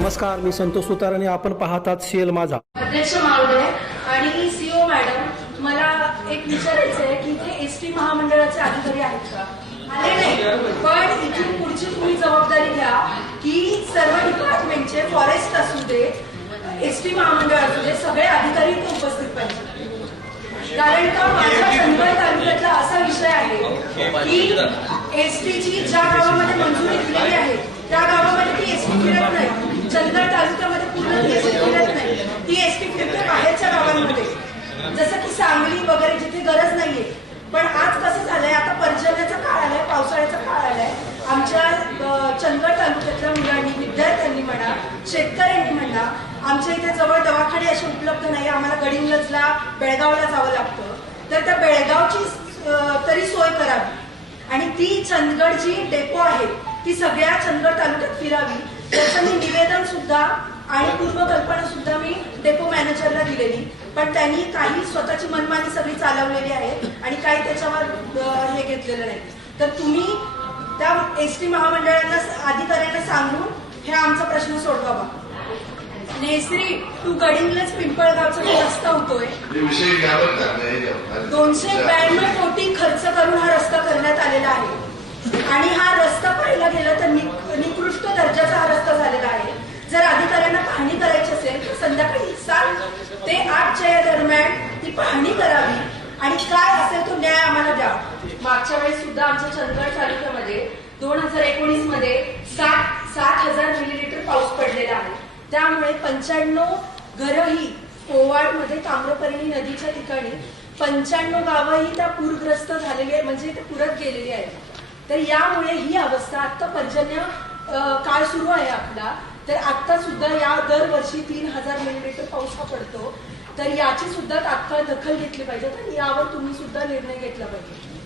नमस्कार, मी संतोष सुतार आणि आपण पाहतात शेल माझा. अध्यक्ष महोदय आणि सीओ मॅडम, मला एक विचारायचं आहे की इथे एसटी महामंडळाचे अधिकारी आहेत का? आले नाही, पण इथून पुढची तुम्ही जबाबदारी घ्या की सर्व डिपार्टमेंटचे, फॉरेस्ट असू दे, एसटी महामंडळ असू दे, सगळे अधिकारी इथे उपस्थित पाहिजे. कारण का माझ्या चंदगड तालुक्यातला असा विषय आहे की एसटीची ज्या गावामध्ये मंजुरी दिलेली आहे त्या गावामध्ये ती एसटी फिरत नाही. चंदगड तालुक्यामध्ये पूर्ण ती एसटी फिरत नाही. ती एसटी फिरते बाहेरच्या गावांमध्ये, जसं की सांगली वगैरे, जिथे गरज नाहीये. पण आज कसं झालंय, आता पर्जन्याचा काळ आलाय, पावसाळ्याचा काळ आलाय. आमच्या चंदगड तालुक्यातल्या मुलांनी, विद्यार्थ्यांनी म्हणा, शेतकऱ्यांनी म्हणा, आमच्या इथे जवळ दवाखाने असे उपलब्ध नाही. आम्हाला गडिंग्लजला, बेळगावला जावं लागतं. तर त्या बेळगावची तरी सोय करावी आणि ती चंदगड जी डेपो आहे ती सगळ्या चंदगड तालुक्यात फिरावी. त्याचं मी निवेदन सुद्धा आणि पूर्वकल्पना सुद्धा मी डेपो मॅनेजरला दिलेली. पण त्यांनी काही स्वतःची मनमानी सगळी चालवलेली आहे आणि काही त्याच्यावर हे घेतलेलं नाही. तर तुम्ही त्या एसटी महामंडळांना, अधिकाऱ्यांना सांगून हे आमचा प्रश्न सोडवावा. नेसरी टू गडिंग्लज पिंपळगावचा जो रस्ता होतोय, 292 कोटी खर्च करून हा रस्ता करण्यात आलेला आहे आणि हा रस्ता पाहायला गेला तर निकृष्ट दर्जाचा हा रस्ता झालेला आहे. जर अधिकाऱ्यांना पाहणी करायची असेल तर संध्याकाळी 7 ते 8च्या या दरम्यान ती पाहणी करावी आणि काय असेल तो न्याय आम्हाला द्या. मागच्या वेळेस सुद्धा आमच्या चंदगड तालुक्यामध्ये 2019 मध्ये 7,000 मिलीलीटर पाऊस पडलेला आहे. त्यामुळे 95 घरंही पोवाडमध्ये, ताम्रपर्णी नदीच्या ठिकाणी 95 गावंही त्या पूरग्रस्त झालेली आहे, म्हणजे ते पुरात गेलेली आहेत. तर यामुळे ही अवस्था, आता पर्जन्य काळ सुरू आहे आपला, तर आता सुद्धा या दरवर्षी 3,000 मिलीलीटर पाऊस हा पडतो. तर याची सुद्धा तात्काळ दखल घेतली पाहिजे आणि यावर तुम्ही सुद्धा निर्णय घेतला पाहिजे.